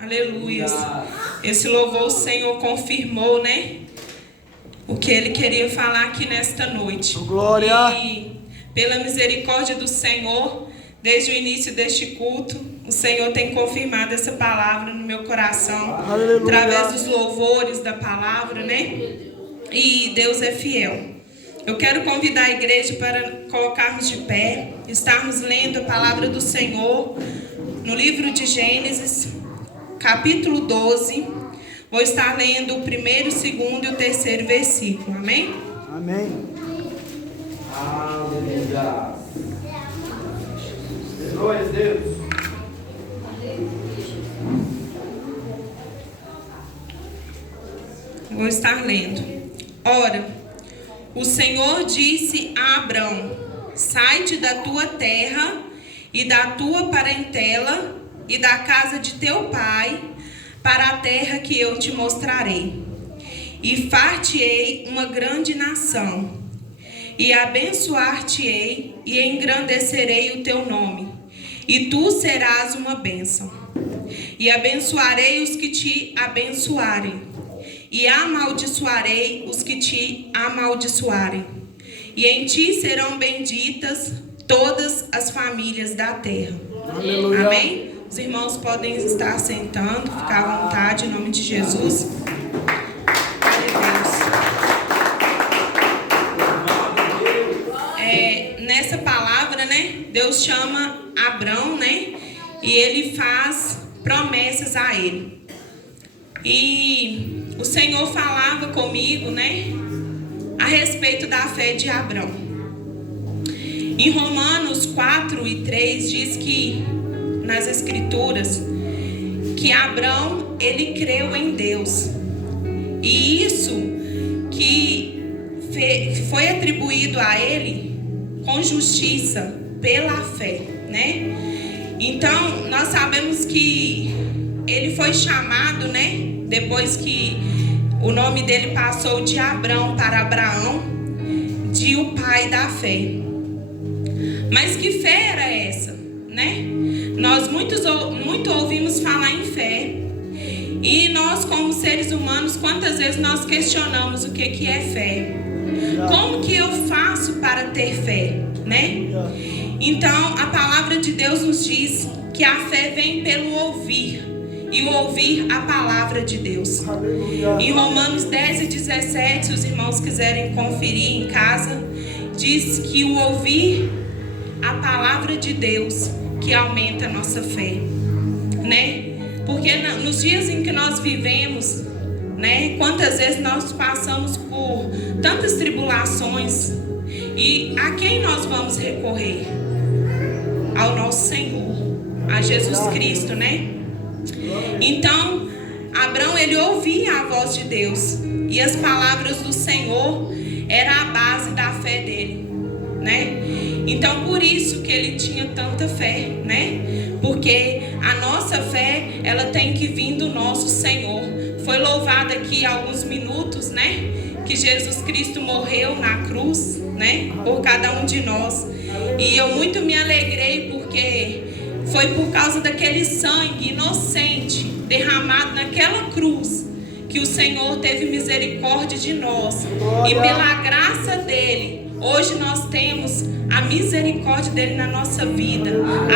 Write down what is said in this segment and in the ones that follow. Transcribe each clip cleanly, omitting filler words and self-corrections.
Aleluia. Esse louvor o Senhor confirmou, né? O que Ele queria falar aqui nesta noite. Glória. E pela misericórdia do Senhor, desde o início deste culto, o Senhor tem confirmado essa palavra no meu coração. Aleluia. Através dos louvores da palavra, né? E Deus é fiel. Eu quero convidar a igreja para colocarmos de pé, estarmos lendo a palavra do Senhor no livro de Gênesis, capítulo 12. Vou estar lendo o primeiro, o segundo e o terceiro versículo. Amém? Amém. Aleluia. Glória a Deus. Vou estar lendo. Ora, o Senhor disse a Abrão: sai-te da tua terra e da tua parentela e da casa de teu pai para a terra que eu te mostrarei. E far-te-ei uma grande nação, e abençoar-te-ei e engrandecerei o teu nome, e tu serás uma bênção. E abençoarei os que te abençoarem, e amaldiçoarei os que te amaldiçoarem. E em ti serão benditas todas as famílias da terra. Aleluia. Amém? Os irmãos podem estar sentando, ficar à vontade, em nome de Jesus. Nessa palavra, né? Deus chama Abrão, né? E ele faz promessas a ele. E o Senhor falava comigo, né? A respeito da fé de Abrão. Em Romanos 4:3 diz que, nas Escrituras, que Abrão, ele creu em Deus. E isso que foi atribuído a ele com justiça pela fé, né? Então, nós sabemos que ele foi chamado, né? Depois que o nome dele passou de Abrão para Abraão, de o pai da fé. Mas que fé era essa, né? Nós muito ouvimos falar em fé. E nós, como seres humanos, quantas vezes nós questionamos o que é fé? Como que eu faço para ter fé, né? Então, a palavra de Deus nos diz que a fé vem pelo ouvir, e o ouvir a palavra de Deus. Em Romanos 10:17, se os irmãos quiserem conferir em casa, diz que o ouvir a palavra de Deus que aumenta a nossa fé, né? Porque nos dias em que nós vivemos, né? Quantas vezes nós passamos por tantas tribulações, e a quem nós vamos recorrer? Ao nosso Senhor, a Jesus Cristo, né? Então, Abrão, ele ouvia a voz de Deus, e as palavras do Senhor era a base da fé dele, né? Então, por isso que ele tinha tanta fé, né? Porque a nossa fé, ela tem que vir do nosso Senhor. Foi louvado aqui há alguns minutos, né? Que Jesus Cristo morreu na cruz, né? Por cada um de nós. E eu muito me alegrei porque foi por causa daquele sangue inocente derramado naquela cruz que o Senhor teve misericórdia de nós. E pela graça dele, hoje nós temos a misericórdia dele na nossa vida,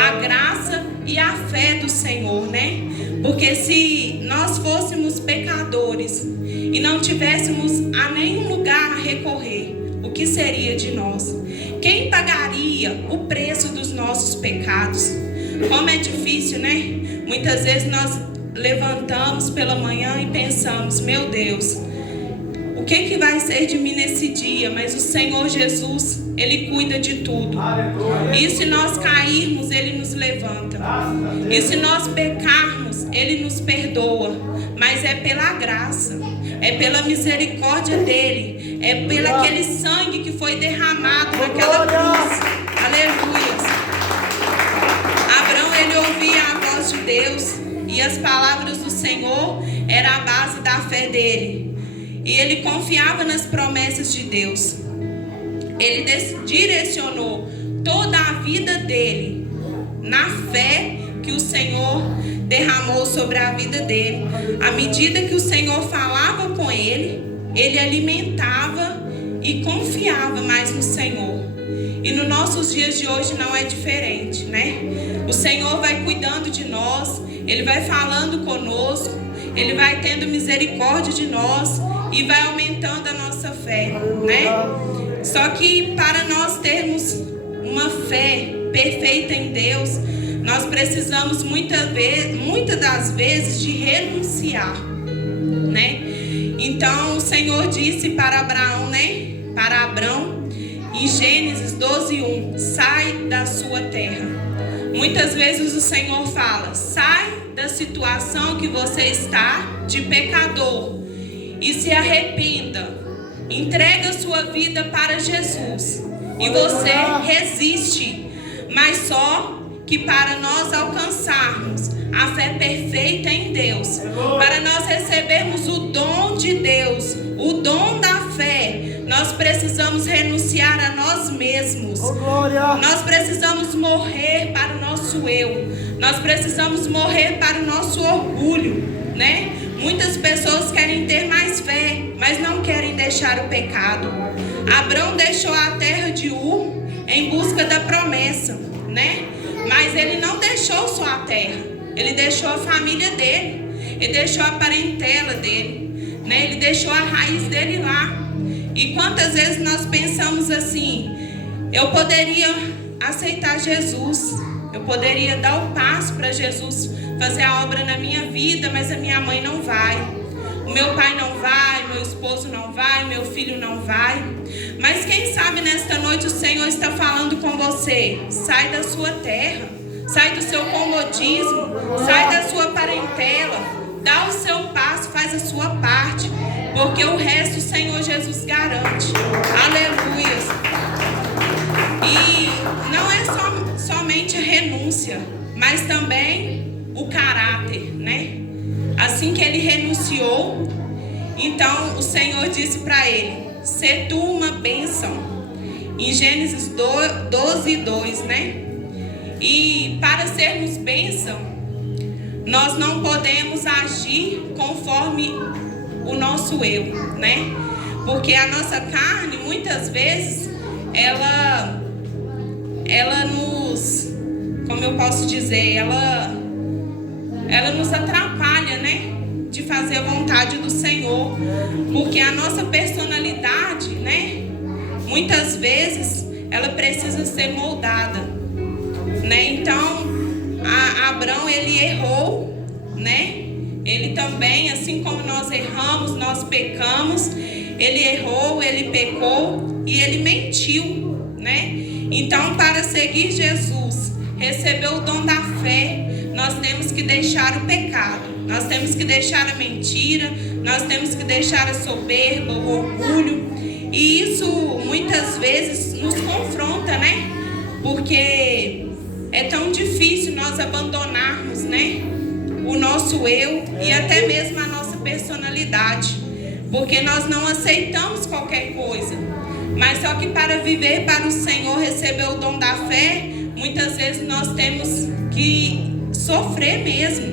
a graça e a fé do Senhor, né? Porque se nós fôssemos pecadores e não tivéssemos a nenhum lugar a recorrer, o que seria de nós? Quem pagaria o preço dos nossos pecados? Como é difícil, né? Muitas vezes nós levantamos pela manhã e pensamos: meu Deus, o que vai ser de mim nesse dia? Mas o Senhor Jesus, Ele cuida de tudo. E se nós cairmos, Ele nos levanta. E se nós pecarmos, Ele nos perdoa. Mas é pela graça, é pela misericórdia dEle, é pelo aquele sangue que foi derramado naquela cruz. Aleluia. Abrão, ele ouvia a voz de Deus, e as palavras do Senhor eram a base da fé dele. E ele confiava nas promessas de Deus. Ele direcionou toda a vida dele na fé que o Senhor derramou sobre a vida dele. À medida que o Senhor falava com ele, ele alimentava e confiava mais no Senhor. E nos nossos dias de hoje não é diferente, né? O Senhor vai cuidando de nós, Ele vai falando conosco, Ele vai tendo misericórdia de nós e vai aumentando a nossa fé, né? Só que para nós termos uma fé perfeita em Deus, nós precisamos muitas das vezes de renunciar, né? Então o Senhor disse para Abraão, né? Para Abrão, em Gênesis 12:1, sai da sua terra. Muitas vezes o Senhor fala, sai da situação que você está de pecador e se arrependa. Entrega a sua vida para Jesus e você resiste. Mas só que para nós alcançarmos a fé perfeita em Deus, para nós recebermos o dom de Deus, o dom da fé, nós precisamos renunciar a nós mesmos. Nós precisamos morrer para o nosso eu. Nós precisamos morrer para o nosso orgulho, né? Muitas pessoas querem ter mais fé, mas não querem deixar o pecado. Abrão deixou a terra de Ur em busca da promessa, né? Mas ele não deixou só a terra, ele deixou a família dele, ele deixou a parentela dele, né? Ele deixou a raiz dele lá. E quantas vezes nós pensamos assim, eu poderia aceitar Jesus, eu poderia dar o passo para Jesus fazer a obra na minha vida, mas a minha mãe não vai, o meu pai não vai, meu esposo não vai, meu filho não vai. Mas quem sabe nesta noite o Senhor está falando com você, sai da sua terra, sai do seu comodismo, sai da sua parentela, dá o seu passo, faz a sua parte, porque o resto o Senhor Jesus garante. Aleluia. E não é somente a renúncia, mas também o caráter, né? Assim que ele renunciou, então o Senhor disse para ele, sê tu uma bênção. Em Gênesis 12:2, né? E para sermos bênção, nós não podemos agir conforme o nosso eu, né? Porque a nossa carne, muitas vezes, ela nos, como eu posso dizer, ela nos atrapalha, né? De fazer a vontade do Senhor. Porque a nossa personalidade, né? Muitas vezes, ela precisa ser moldada, né? Então, Abrão, ele errou, né? Ele também, assim como nós erramos, nós pecamos. Ele errou, ele pecou e ele mentiu, né? Então, para seguir Jesus, receber o dom da fé, nós temos que deixar o pecado, nós temos que deixar a mentira, nós temos que deixar a soberba, o orgulho. E isso muitas vezes nos confronta, né? Porque é tão difícil nós abandonarmos, né? O nosso eu e até mesmo a nossa personalidade, porque nós não aceitamos qualquer coisa. Mas só que para viver para o Senhor, receber o dom da fé, muitas vezes nós temos que sofrer mesmo,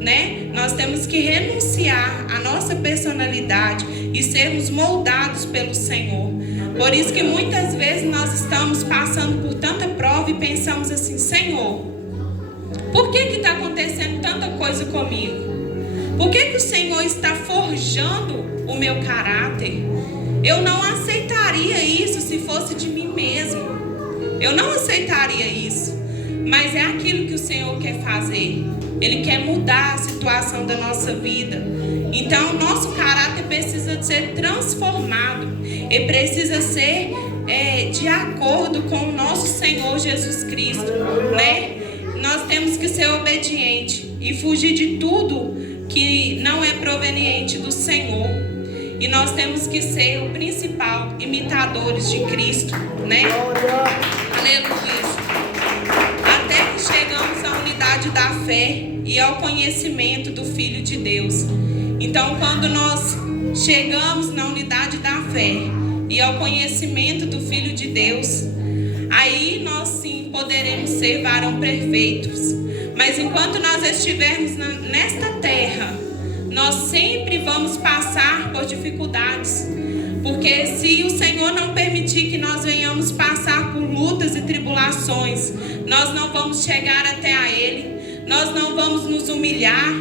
né? Nós temos que renunciar à nossa personalidade e sermos moldados pelo Senhor. Por isso que muitas vezes nós estamos passando por tanta prova e pensamos assim, Senhor, por que está acontecendo tanta coisa comigo? Por que o Senhor está forjando o meu caráter? Eu não aceitaria isso se fosse de mim mesmo. Eu não aceitaria isso. Mas é aquilo que o Senhor quer fazer. Ele quer mudar a situação da nossa vida. Então, o nosso caráter precisa ser transformado. Ele precisa ser de acordo com o nosso Senhor Jesus Cristo, né? Nós temos que ser obedientes e fugir de tudo que não é proveniente do Senhor. E nós temos que ser o principal imitadores de Cristo, né? Aleluia. Até que chegamos à unidade da fé e ao conhecimento do Filho de Deus. Então, quando nós chegamos na unidade da fé e ao conhecimento do Filho de Deus, aí nós sim poderemos ser varão perfeitos. Mas enquanto nós estivermos nesta terra, nós sempre vamos passar por dificuldades. Porque se o Senhor não permitir que nós venhamos passar por lutas e tribulações, nós não vamos chegar até a Ele, nós não vamos nos humilhar,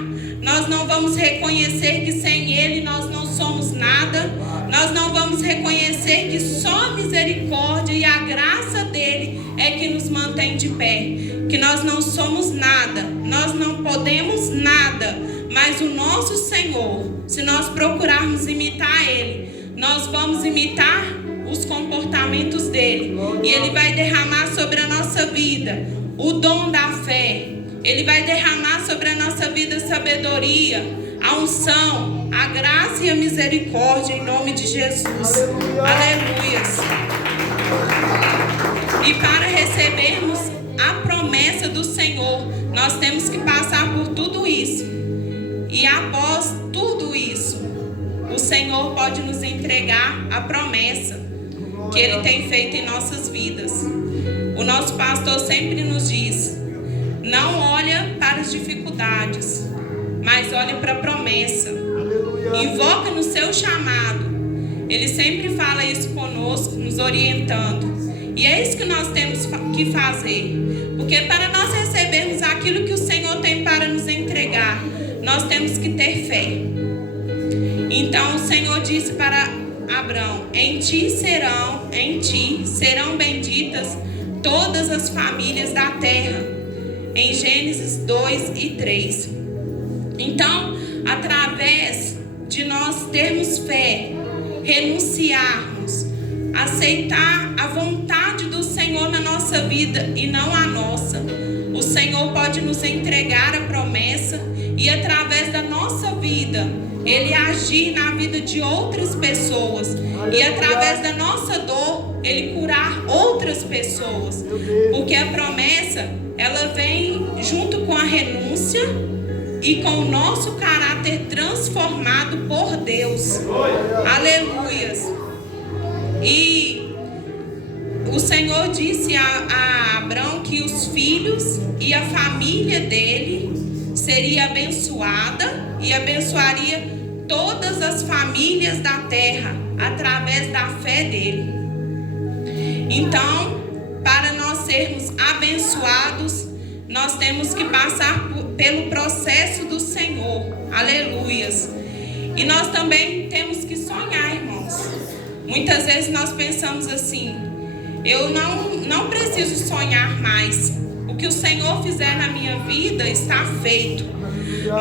nós não vamos reconhecer que sem Ele nós não somos nada, nós não vamos reconhecer que só a misericórdia e a graça dEle é que nos mantém de pé, que nós não somos nada, nós não podemos nada, mas o nosso Senhor, se nós procurarmos imitar Ele, nós vamos imitar os comportamentos dele. E ele vai derramar sobre a nossa vida o dom da fé. Ele vai derramar sobre a nossa vida a sabedoria, a unção, a graça e a misericórdia em nome de Jesus. Aleluias. E para recebermos a promessa do Senhor, nós temos que passar por tudo isso. E após tudo isso, o Senhor pode nos entregar a promessa que Ele tem feito em nossas vidas. O nosso pastor sempre nos diz: não olha para as dificuldades, mas olha para a promessa. Invoca no seu chamado. Ele sempre fala isso conosco, nos orientando. E é isso que nós temos que fazer. Porque para nós recebermos aquilo que o Senhor tem para nos entregar, nós temos que ter fé. Então o Senhor disse para Abrão: em ti serão benditas todas as famílias da terra. Em Gênesis 2 e 3. Então, através de nós termos fé, renunciarmos, aceitar a vontade do Senhor na nossa vida e não a nossa, o Senhor pode nos entregar a promessa e através da nossa vida Ele agir na vida de outras pessoas. E através da nossa dor Ele curar outras pessoas. Porque a promessa, ela vem junto com a renúncia e com o nosso caráter transformado por Deus. Aleluias. E o Senhor disse a Abrão que os filhos e a família dele seria abençoada e abençoaria todas as famílias da terra através da fé dele. Então, para nós sermos abençoados, nós temos que passar pelo processo do Senhor. Aleluias. E nós também temos que sonhar, irmãos. Muitas vezes nós pensamos assim: eu não preciso sonhar mais. O que o Senhor fizer na minha vida está feito.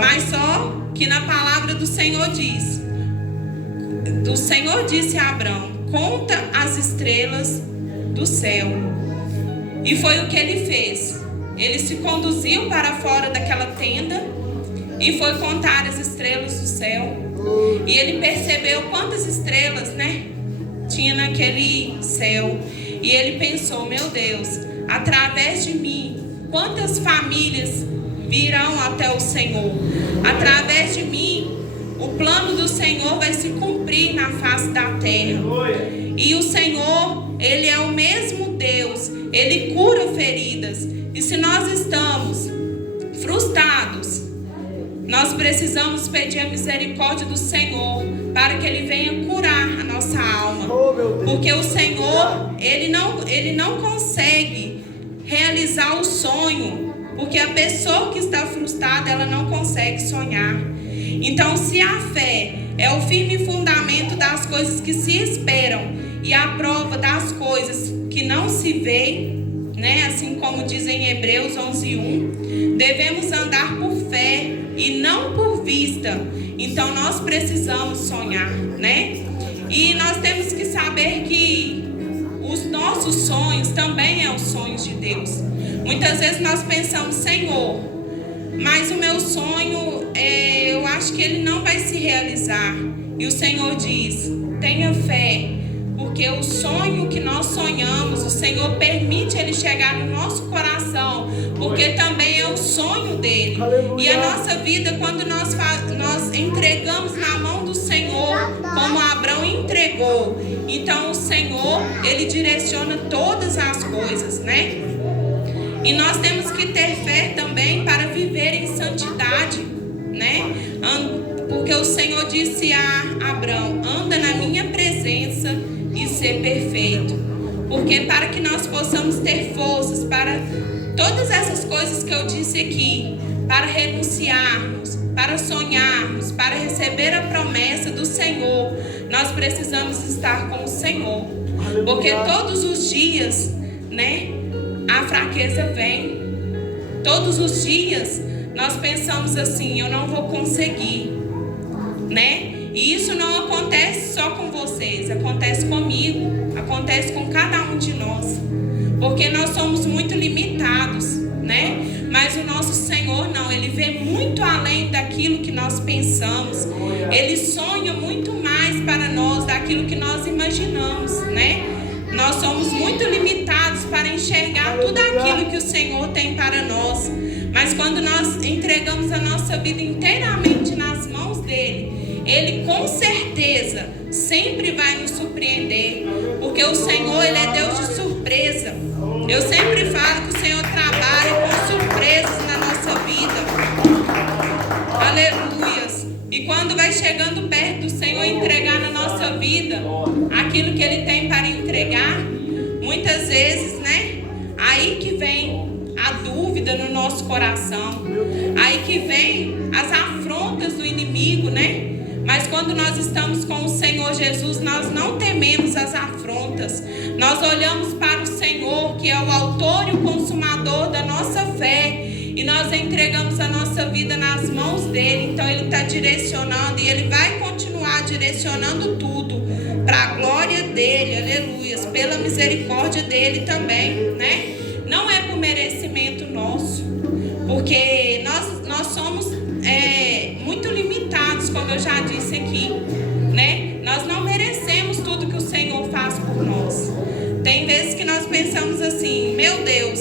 Mas só que na palavra do Senhor diz: o Senhor disse a Abrão: conta as estrelas do céu. E foi o que ele fez. Ele se conduziu para fora daquela tenda e foi contar as estrelas do céu. E ele percebeu quantas estrelas, tinha naquele céu. E ele pensou: meu Deus, através de mim, quantas famílias virão até o Senhor? Através de mim, o plano do Senhor vai se cumprir na face da terra. E o Senhor, Ele é o mesmo Deus. Ele cura feridas. E se nós estamos frustrados, nós precisamos pedir a misericórdia do Senhor para que Ele venha curar a nossa alma. Porque o Senhor, Ele não consegue realizar o sonho, porque a pessoa que está frustrada, ela não consegue sonhar. Então, se a fé é o firme fundamento das coisas que se esperam e a prova das coisas que não se veem, assim como diz em Hebreus 11:1, devemos andar por fé e não por vista. Então nós precisamos sonhar, E nós temos que saber que os nossos sonhos também são os sonhos de Deus. Muitas vezes nós pensamos: Senhor, mas o meu sonho, eu acho que ele não vai se realizar. E o Senhor diz: tenha fé. Porque o sonho que nós sonhamos, o Senhor permite ele chegar no nosso coração, porque também é o sonho dele. Aleluia. E a nossa vida, quando nós entregamos na mão do Senhor, como Abrão entregou, então o Senhor, ele direciona todas as coisas, E nós temos que ter fé também para viver em santidade, né? Porque o Senhor disse a Abrão: anda na minha presença e ser perfeito. Porque para que nós possamos ter forças para todas essas coisas que eu disse aqui, para renunciarmos, para sonharmos, para receber a promessa do Senhor, nós precisamos estar com o Senhor. Porque todos os dias, né, a fraqueza vem. Todos os dias nós pensamos assim: eu não vou conseguir, né? E isso não acontece só com vocês, acontece comigo, acontece com cada um de nós. Porque nós somos muito limitados, né? Mas o nosso Senhor não, Ele vê muito além daquilo que nós pensamos. Ele sonha muito mais para nós daquilo que nós imaginamos, né? Nós somos muito limitados para enxergar tudo aquilo que o Senhor tem para nós. Mas quando nós entregamos a nossa vida inteiramente nas mãos dEle, Ele com certeza sempre vai nos surpreender. Porque o Senhor, Ele é Deus de surpresa. Eu sempre falo que o Senhor trabalha com surpresas na nossa vida. Aleluias. E quando vai chegando perto do Senhor entregar na nossa vida aquilo que Ele tem para entregar, muitas vezes, né? Aí que vem a dúvida no nosso coração. Aí que vem as afrontas do inimigo, né? Mas quando nós estamos com o Senhor Jesus, nós não tememos as afrontas. Nós olhamos para o Senhor, que é o autor e o consumador da nossa fé. E nós entregamos a nossa vida nas mãos dEle. Então Ele está direcionando e Ele vai continuar direcionando tudo para a glória dEle, aleluias, pela misericórdia dEle também, né? Não é por merecimento nosso, porque nós somos muito limitados, como eu já disse aqui, né? Nós não merecemos tudo que o Senhor faz por nós. Tem vezes que nós pensamos assim: meu Deus,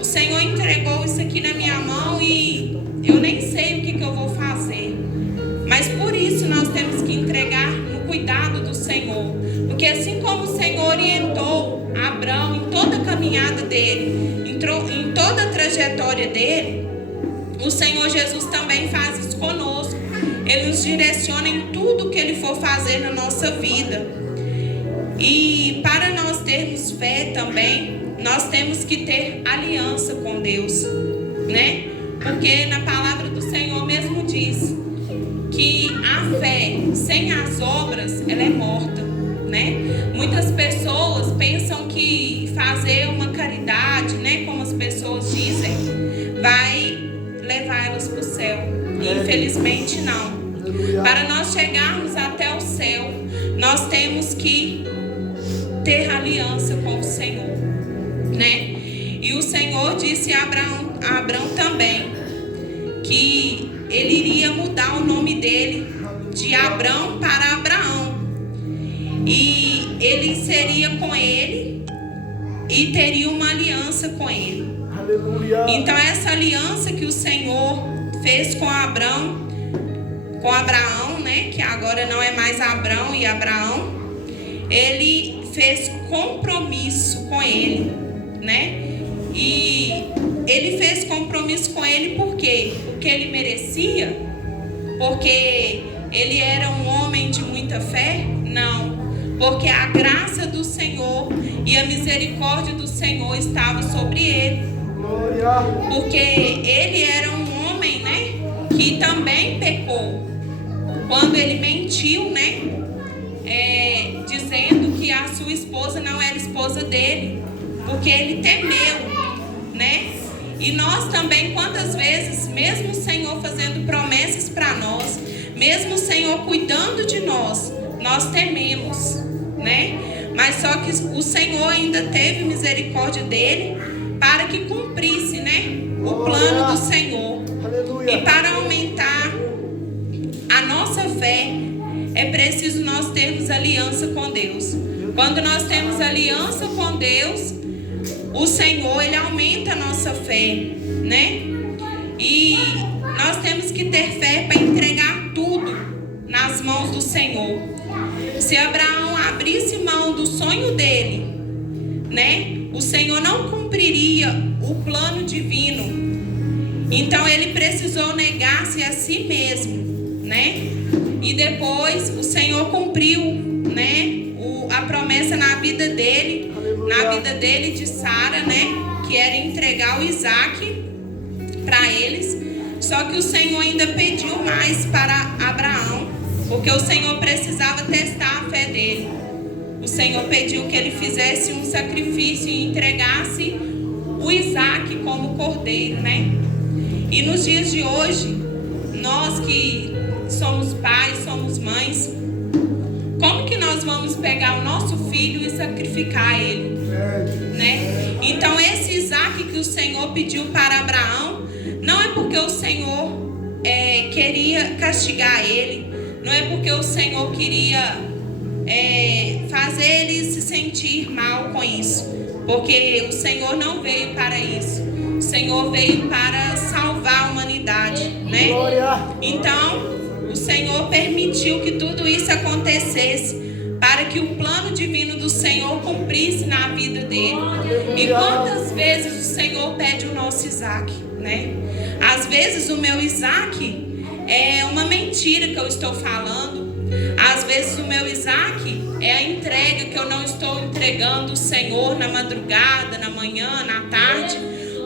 o Senhor entregou isso aqui na minha mão e eu nem sei o que eu vou fazer. Mas por isso nós temos que entregar no cuidado do Senhor. Porque assim como o Senhor orientou Abrão em toda a caminhada dele, em toda a trajetória dele, o Senhor Jesus também faz isso conosco. Ele nos direciona em tudo que Ele for fazer na nossa vida. E para nós termos fé também, nós temos que ter aliança com Deus, né? Porque na palavra do Senhor mesmo diz que a fé sem as obras, ela é morta, né? Muitas pessoas pensam que fazer uma caridade, né, como as pessoas dizem, vai levar elas para o céu. Infelizmente não. Para nós chegarmos até o céu, nós temos que ter aliança com o Senhor, né? E o Senhor disse a Abrão também que Ele iria mudar o nome dele de Abrão para Abraão. E Ele seria com ele e teria uma aliança com ele. Aleluia. Então essa aliança que o Senhor fez com Abraão, né, que agora não é mais Abrão e Abraão, Ele fez compromisso com ele, né? E Ele fez compromisso com ele por quê? Porque Ele merecia? Porque Ele era um homem de muita fé? Não. Porque a graça do Senhor e a misericórdia do Senhor estava sobre ele. Porque ele era um homem, né, que também pecou. Quando ele mentiu, né, dizendo que a sua esposa não era esposa dele. Porque ele temeu, né? E nós também, quantas vezes, mesmo o Senhor fazendo promessas para nós, mesmo o Senhor cuidando de nós, nós tememos, né? Mas só que o Senhor ainda teve misericórdia dele para que cumprisse, né, o plano do Senhor. Aleluia. E para aumentar a nossa fé, é preciso nós termos aliança com Deus. Quando nós temos aliança com Deus, o Senhor, Ele aumenta a nossa fé, né? E nós temos que ter fé para entregar tudo nas mãos do Senhor. Se Abraão abrisse mão do sonho dele, né, o Senhor não cumpriria o plano divino, então ele precisou negar-se a si mesmo, né? E depois o Senhor cumpriu, né, a promessa na vida dele, de Sara, né, que era entregar o Isaac para eles. Só que o Senhor ainda pediu mais para Abraão, porque o Senhor precisava testar a fé dele. O Senhor pediu que ele fizesse um sacrifício e entregasse o Isaac como cordeiro, né? E nos dias de hoje, nós que somos pais, somos mães, como que nós vamos pegar o nosso filho e sacrificar ele, né? Então esse Isaac que o Senhor pediu para Abraão, não é porque o Senhor queria castigar ele, não é porque o Senhor queria fazer ele se sentir mal com isso, porque o Senhor não veio para isso. O Senhor veio para salvar a humanidade, né? Então o Senhor permitiu que tudo isso acontecesse para que o plano divino do Senhor cumprisse na vida dele. E quantas vezes o Senhor pede o nosso Isaac, né? Às vezes o meu Isaac é uma mentira que eu estou falando. Às vezes o meu Isaac é a entrega que eu não estou entregando ao Senhor na madrugada, na manhã, na tarde.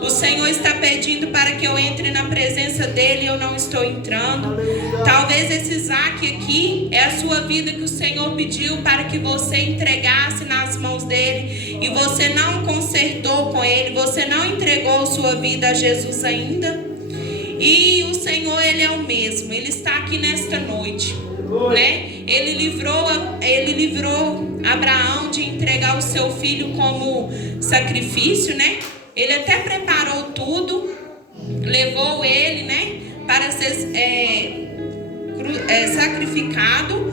O Senhor está pedindo para que eu entre na presença dele e eu não estou entrando. Talvez esse Isaac aqui é a sua vida que o Senhor pediu para que você entregasse nas mãos dele e você não consertou com ele, você não entregou sua vida a Jesus ainda. E o Senhor, ele é o mesmo, ele está aqui nesta noite, né? Ele livrou Abraão de entregar o seu filho como sacrifício, né? Ele até preparou tudo, levou ele, né, para ser sacrificado,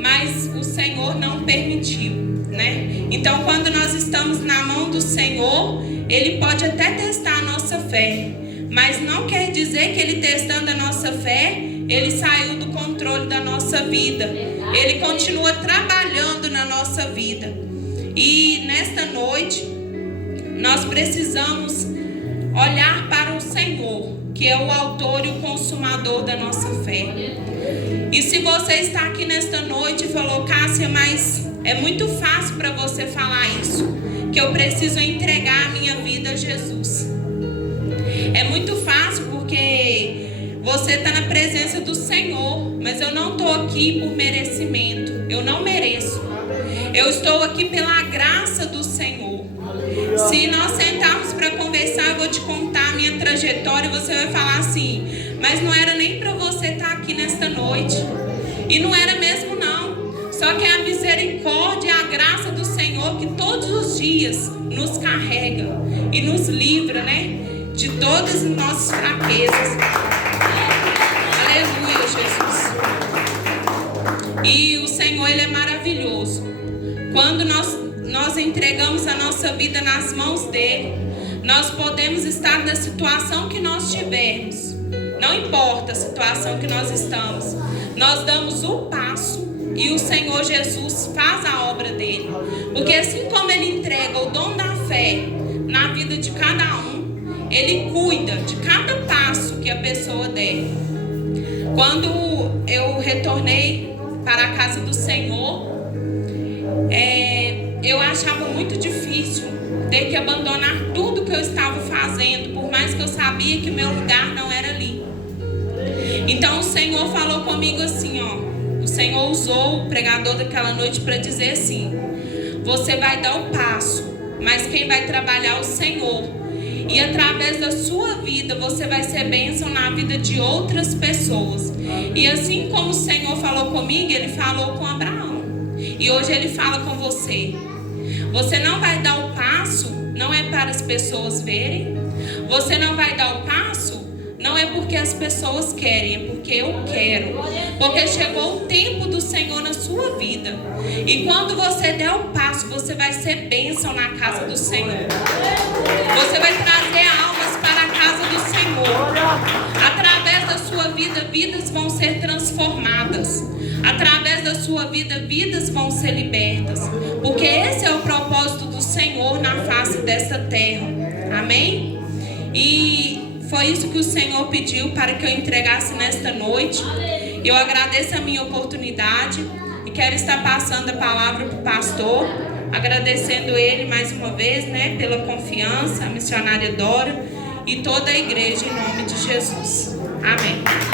mas o Senhor não permitiu, né? Então, quando nós estamos na mão do Senhor, ele pode até testar a nossa fé, mas não quer dizer que ele testando a nossa fé, ele saiu do controle da nossa vida. Ele continua trabalhando na nossa vida. E nesta noite nós precisamos olhar para o Senhor, que é o autor e o consumador da nossa fé. E se você está aqui nesta noite e falou: Cássia, mas é muito fácil para você falar isso, que eu preciso entregar a minha vida a Jesus. É muito fácil porque você está na presença do Senhor, mas eu não estou aqui por merecimento, eu não mereço. Eu estou aqui pela graça do Senhor. Se nós sentarmos para conversar, eu vou te contar a minha trajetória, você vai falar assim: mas não era nem para você estar aqui nesta noite. E não era mesmo não. Só que é a misericórdia e a graça do Senhor que todos os dias nos carrega e nos livra, né, de todas as nossas fraquezas. Aleluia, Jesus. E o Senhor, ele é maravilhoso. Quando nós entregamos a nossa vida nas mãos dele, nós podemos estar na situação que nós tivermos. Não importa a situação que nós estamos. Nós damos o passo e o Senhor Jesus faz a obra dele. Porque assim como ele entrega o dom da fé na vida de cada um, ele cuida de cada passo que a pessoa der. Quando eu retornei para a casa do Senhor, eu achava muito difícil ter que abandonar tudo que eu estava fazendo, por mais que eu sabia que meu lugar não era ali. Então o Senhor falou comigo assim, ó. O Senhor usou o pregador daquela noite para dizer assim: você vai dar o passo, mas quem vai trabalhar é o Senhor. E através da sua vida você vai ser bênção na vida de outras pessoas. E assim como o Senhor falou comigo, ele falou com Abraão. E hoje ele fala com você. Você não vai dar o passo, não é para as pessoas verem. Você não vai dar o passo, não é porque as pessoas querem, é porque eu quero. Porque chegou o tempo do Senhor na sua vida. E quando você der o passo, você vai ser bênção na casa do Senhor. Você vai trazer almas para a casa do Senhor. Através da sua vida, vidas vão ser transformadas. Através da sua vida, vidas vão ser libertas. Porque esse é o propósito do Senhor na face desta terra. Amém? E foi isso que o Senhor pediu para que eu entregasse nesta noite. Eu agradeço a minha oportunidade e quero estar passando a palavra para o pastor, agradecendo ele mais uma vez, né, pela confiança, a missionária Dora e toda a igreja em nome de Jesus. Amém.